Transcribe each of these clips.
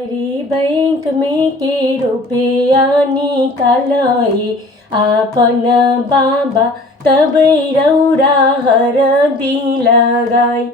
अरे बैंक में के रुपया निकालए आपन बाबा तब रौरा हरदी लगाई।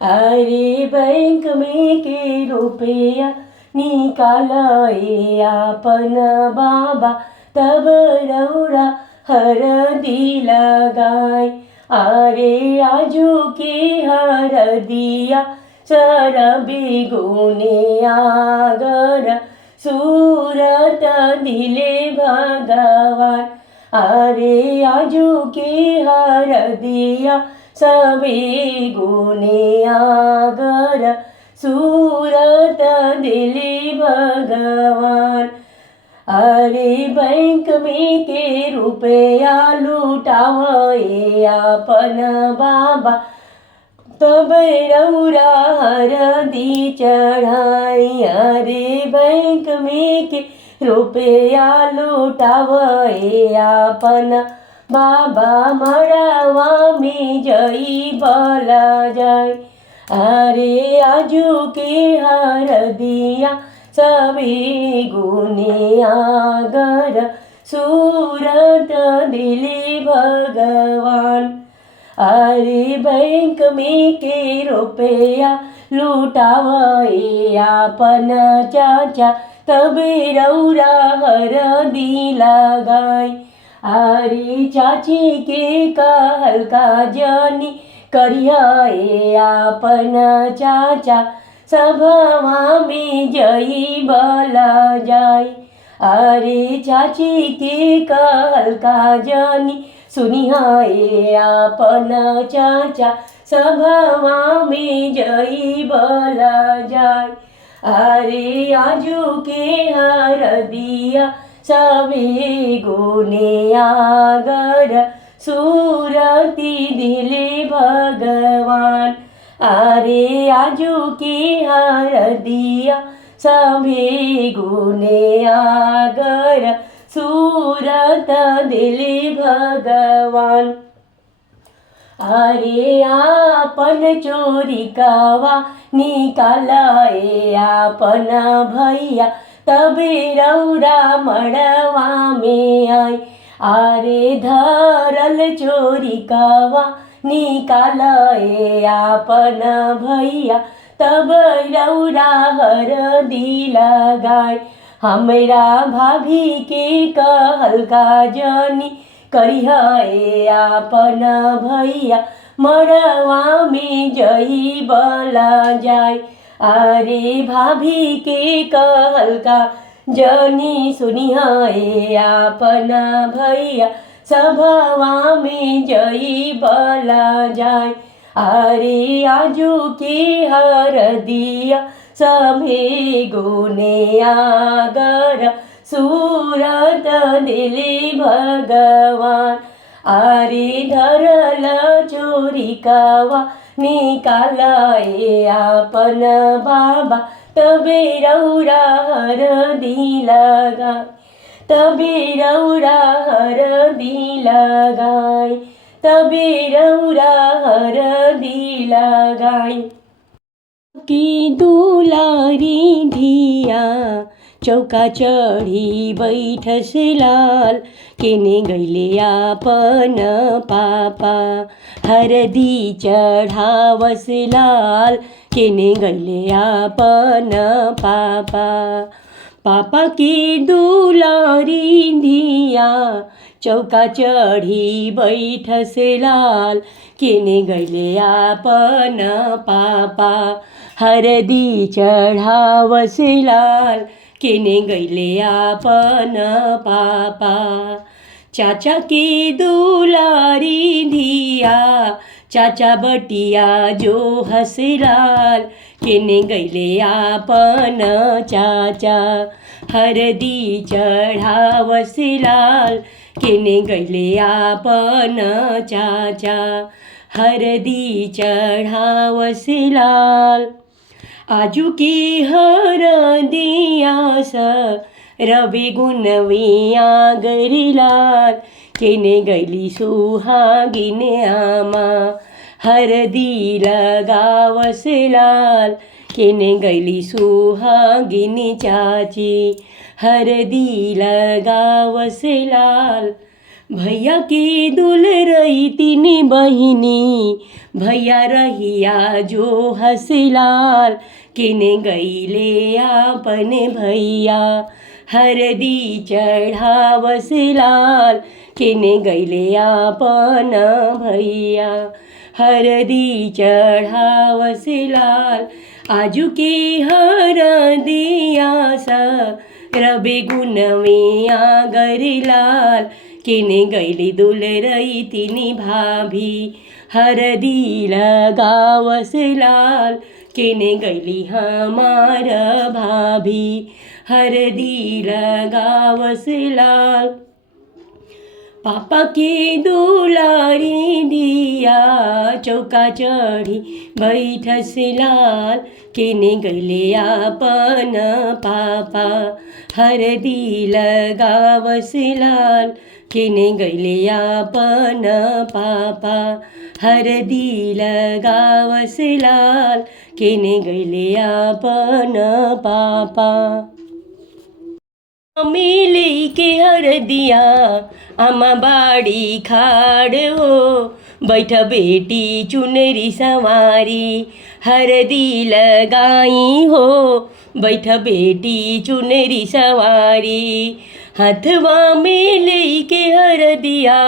अरे बैंक में के रुपया निकालए आपन बाबा तब रौरा हरदी लगाई। अरे आजू के हरदिया सर बिगुने आगर सूरत दिले भगवान। अरे आजू के हरदिया सभी गुने आगर सूरत दिले भगवान। अरे बैंक में के रुपया लुटावे आपन बाबा तब रौरा हरदी चढ़ाई। अरे बैंक में के रुपया लुटावे आपन बाबा मड़वा में जई बला जाए। अरे आजू के हरदिया सभी गुने आगर सूरत दिले भगवान। अरे बैंक में के रुपया लुटावे आपन चाचा तब रौरा हरदी लगाई। अरे चाची के कहल का जनी करिए आपन चाचा सभवा में जई बला जाई। अरे चाची के कहल का जनी सुनिए आपन चाचा सभवा में जई बला जाय। अरे आजू के हरदिया सभी गुने आगर सूरती दिले भगवान। अरे आजू के हरदिया सभी गुने आगर सूरत दिले भगवान। अरे आपन चोरी कावा निकालए आपन भैया तब रौरा मड़वा में आई। अरे धरल चोरी कावा निकालए आपन भैया तब रौरा हरदी लगाई। हमरा भाभी के कहल का जनी करिए आपन भैया मड़वा में जई बला जाए। अरे भाभी के कहल का जनी सुनिए आपन भैया सभवा में जई बला जाए। अरे आजू के हरदिया सभी गुने आगर सूरत दिले भगवान। अरे धरल चोरी कावा निकालए आपन बाबा तब रौरा हरदी लगाई। तब रौरा हरदी लगाई। तब रौरा हरदी लगाई। की दुलारी धिया चौका चढ़ी बैठस लाल केने गैले आपन पापा हरदी चढ़ावस लाल केने गैले आपन पापा। पापा की दुलारी धिया चौका चढ़ी बैठस लाल केने गैले आपन पापा हरदी चढ़ावस लाल केने गैले आपन पापा। चाचा की दुलारी धिया चाचा बटिया जो हसलाल केने गैले आपन चाचा हरदी चढ़ावस लाल केने गैले आपन चाचा हरदी चढ़ावस लाल। आजू की हरदिया रवि गुणविया गरिलाल केने गैली सुहागिने आमा हरदी लगावस लाल केने गैली सुहागिनी चाची हरदी लगावस लाल। भैया की दुल रही तीनी बहिनी भैया रहिया जो हसलाल। केने गईले आपने भैया हरदी चढ़ावस लाल। केने गईले आपन भैया हरदी चढ़ावस लाल। आजू के हरदिया सा रबे गुणवे आगर लाल। केने गैली दुल रही तीनी भाभी हरदी लगावस लाल। केने गैली हमार भाभी हरदी लगावस लाल। पापा की दुलारी दिया चौका चढ़ी बैठस लाल। केने गैले आपन पापा हरदी लगावस लाल। केने गैले आपन पापा हरदी लगावस लाल। केने गैले आपन पापा। मिली के हरदिया आमा बाड़ी खाड़ हो। बैठ बेटी चुनरी सवारी हरदी लगाई हो। बैठ बेटी चुनरी सवारी हाथवा में लेके हरदिया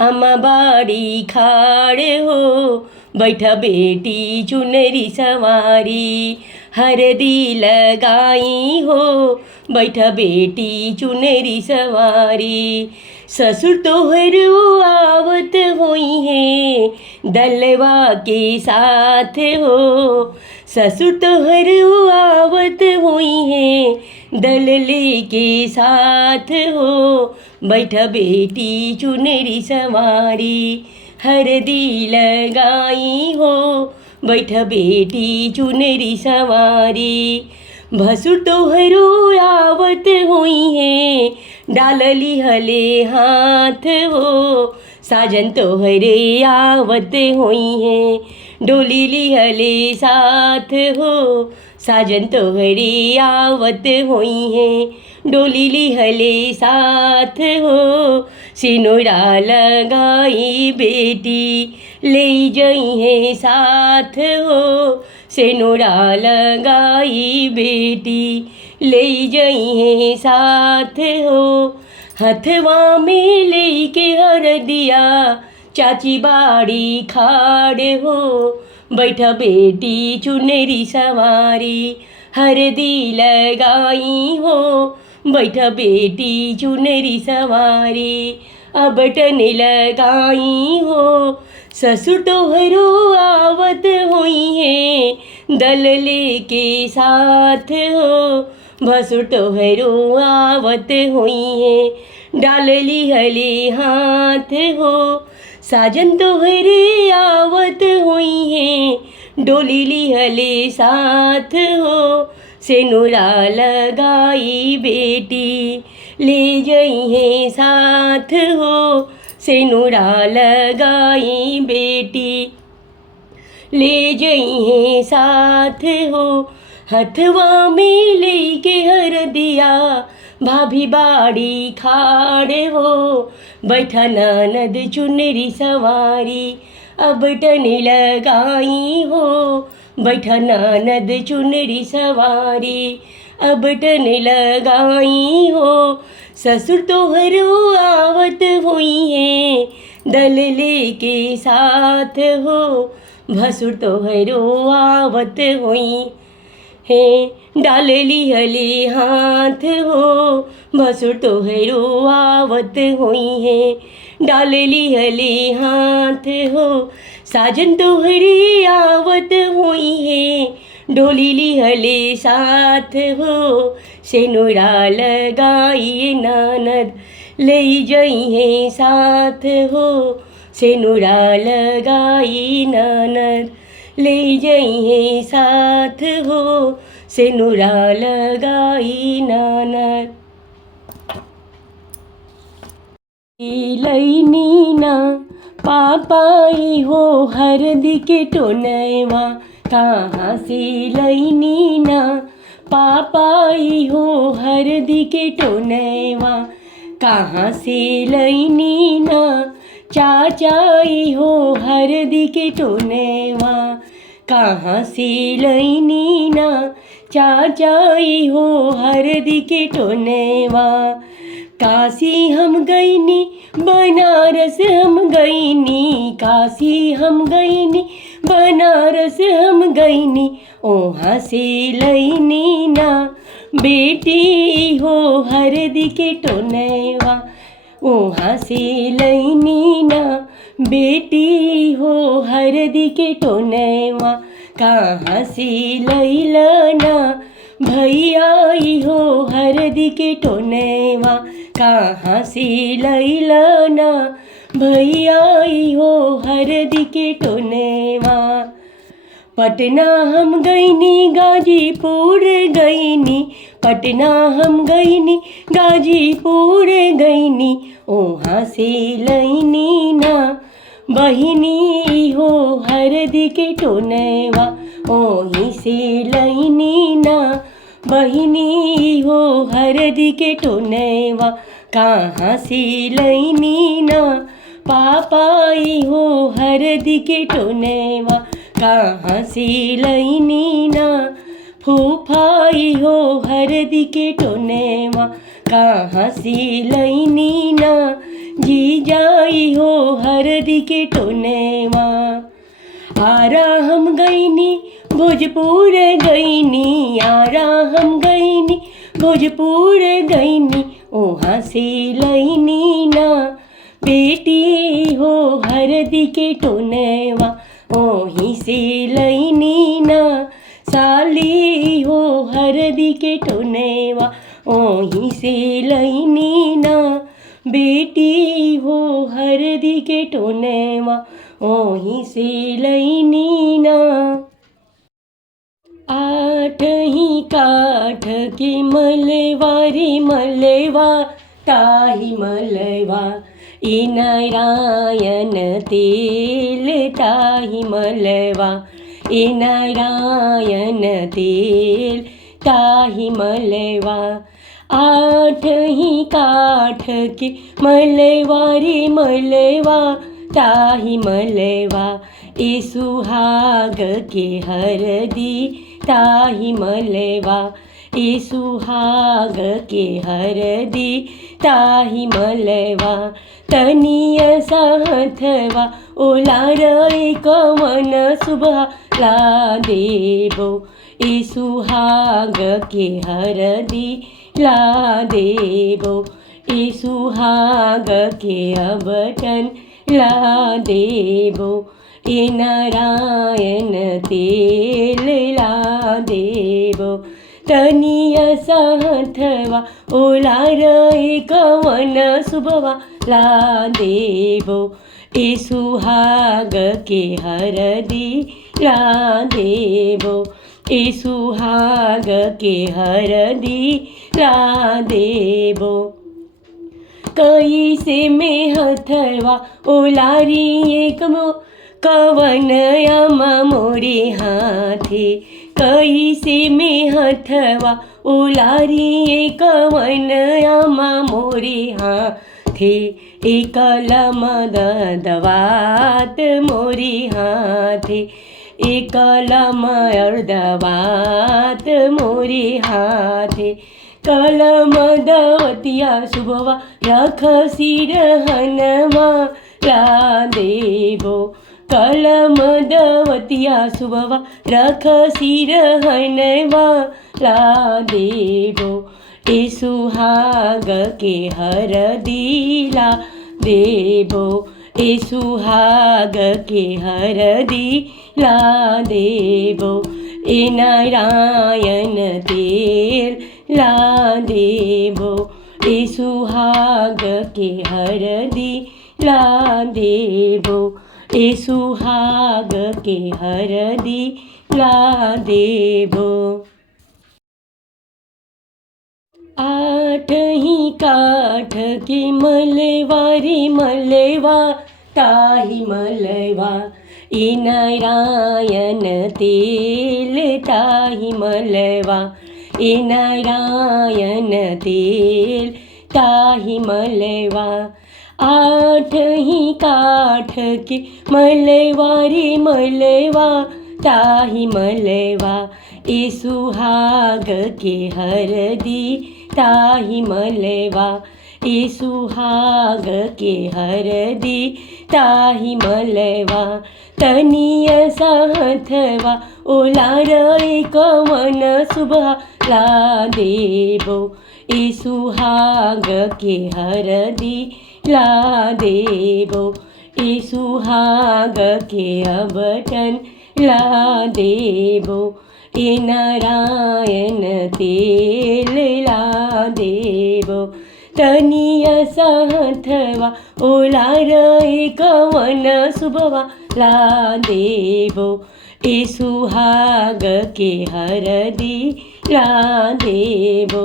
आमा बाड़ी खाड़ हो। बैठ बेटी चुनरी सवारी हरदी लगाई हो। बैठ बेटी चुनरी सवारी ससुर तोहर आवत होई है दलवा के साथ हो। ससुर तोहर आवत होई है दलले के साथ हो। बैठ बेटी चुनरी सवारी हरदी लगाई हो। बैठ बेटी चुनरी सवारी भसुर तोहरो आवत होई है डालली हले हाथ हो। साजन तोहरे आवत होई है डोली लिहले साथ हो। साजन तोहरे आवत होई है डोली लिहले साथ हो। सिनुरा लगाई बेटी ले जई है साथ हो। सिनुरा लगाई बेटी ले जई है साथ हो। हथवा में लेके हरदिया चाची बाड़ी खाड़ हो। बैठ बेटी चुनरी सवारी हरदी लगाई हो। बैठ बेटी चुनरी सवारी अबटन लगाई हो। ससुर तोहरो आवत होई है दलले के साथ हो। भसुर तोहरो आवत होई है डालली हले हाथ हो। साजन तोहरे आवत होई है डोली लिहले साथ हो। सिनुरा लगाई बेटी ले जई है साथ हो। सिनुरा लगाई बेटी ले जई है साथ हो। हथवा में लेके हरदिया भाभी बाड़ी खाड़ हो। बैठा ननद चुनरी सवारी अबटन लगाई हो। बैठा ननद चुनरी सवारी अबटन लगाई हो। ससुर तोहरो आवत हुई है दलले के साथ हो। भसुर तोहरो आवत हुई है डालली हले हाथ हो। भसुर तोहरो आवत हुई है डालली हले हाथ हो। साजन तोहरे आवत हुई है डोली लिहले साथ हो। सिनुरा लगाई ननद ले जई है साथ हो। सिनुरा लगाई ननद ले जई है साथ हो। सिनुरा लगाई ननद लैनी ना पापाई हो हरदी के टोनवा कहाँ से लैनी ना पापाई हो हरदी के टोनवा, कहाँ से लैनी ना चाचाई हो हरदी के टोनवा, कहाँ से लैनी ना चाचाई हो हरदी के टोनवा। काशी हम गईनी बनारस हम गईनी, काशी हम गईनी बनारस हम गईनी, ओहाँ से लैनी ना बेटी हो हरदी के टोनवा, ओहाँ से लैनी ना बेटी हो हरदी के टोनवा। कहाँ से लैलना भैयाई हो हरदी के टोनवा, कहाँ से लैलना भैयाई हो हरदी के टोनवा। पटना हम गईनी गाजीपुर गईनी, पटना हम गईनी गाजीपुर गईनी, ओहाँ से लैनी ना बहिनी हो हरदी के टोनवा, ओहीं से लैनी ना बहिनी हो हरदी के टोनवा। कहाँ से लैनी ना पापाई हो हरदी के टोनवा, कहाँ से लैनी ना फूफाई हो हरदी के टोनवा, कहाँ से लैनी ना जीजाई हो हरदी के टोनवा। आरा हम गईनी भोजपुर गईनी, आरा हम गईनी भोजपुर गईनी, ओहाँ से लैनी ना बेटी हो हरदी के टोनवा, ओहीं से लैनी ना साली हो हरदी के टोनवा, ओहीं से लैनी ना बेटी हो हरदी के टोनवा, ओहीं से लैनी ना। आठ ही काठ के मलवारी मलवा ताही मलवा, ई नारायण तेल ताही मलवा, ई नारायण तेल ताही मलवा। आठ ही काठ के मलवारी मलवा ताही मलवा, ए सुहाग के हरदी ताही मलवा, ए सुहाग के हरदी ताही मलवा। तनिय सहथवा ओलार कवन सुबह ला देबो, ए सुहाग के हरदी ला देबो, ए सुहाग के अबटन ला देबो, ए नारायण तेल ला देबो। तनिय सहथवा ओलार कवन सुबवा ला देबो, ए सुहाग के हरदी ला देबो, ए सुहाग के हरदी ला देबो। कैसे में हथवा ओलारी एक कवन यमा मोरे हाथे, कैसे में हथवा ओलारी कवन यमा मोरे हाथे, एक कलम दवात मोरे हाथे, एक कलम अर्धवात मोरे हाथे। कलम दवतिया शुभवा रख सिरहनवा ला देबो, कलम दवतिया शुभवा रख सिरहनवा ला देबो, ए सुहाग के हरदी ला देबो, ए सुहाग के हरदी ला देबो, ए नारायण तेल ला देबो, ए सुहाग के हरदी ला देबो, ए सुहाग के हरदी ला देबो। आठ ही काठ के मलवारी मलवा ताही मलवा, એ નારાયણ તેલ તાહી મલવા, એ નારાયણ તેલ તાહી મલવા. આઠ કાઠ કે મલવા રે મલવા, તાહી મલવા. એ સુહાગ કે હરદી તાહી મલવા, એ સુહાગ કે હરદી તાહી મલવા. તનિય સાથવા ઓલા રે કવન શુભલા દેવો, એ સુહાગ કે હરદી લા દેવો, એ સુહાગ કે અબટન લા દેવો, એ નારાયણ તેલ લા દેવો. તનિય સાથવા ઓલા રે કવન શુભવા લા દેવો, એ સુહાગ કે હરદી લા દેવો,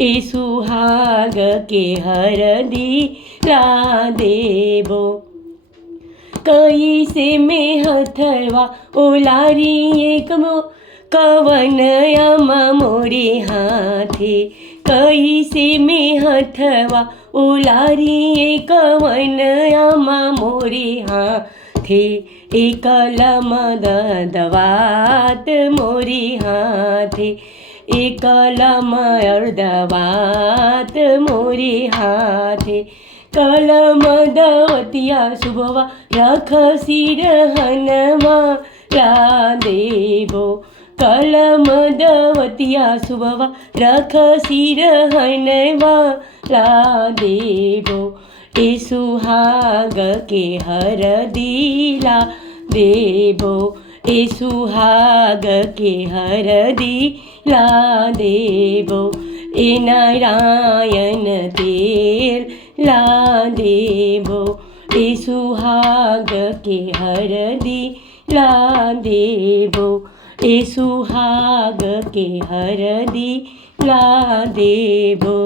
એ સુહાગ કે હરદી લા દેવો. કૈસે મેં હથવા ઓલારી એક કવન આમાં મોરે હાથે, કૈસે મેં હથવા ઓલારી કવન આમાં મોરે હાથે. એ કલમ દવાત મોરે હાથે, એ કલમ અર્ધવાત મોરે હાથે. કલમ દવતિયા શુભવા રખ સિરહનમાં લા દેવો, કલમ દવતિયા શુભવા રખ સિરહનમાં લા દેવો, એ સુહાગ કે હરદી લા દેવો, એ સુહાગ કે હરદી લા દેવો, એ નારાયણ તેલ લા દેવો, એ સુહાગ કે હરદી લા દેવો, એ સુહાગ કે હરદી લા દેવો.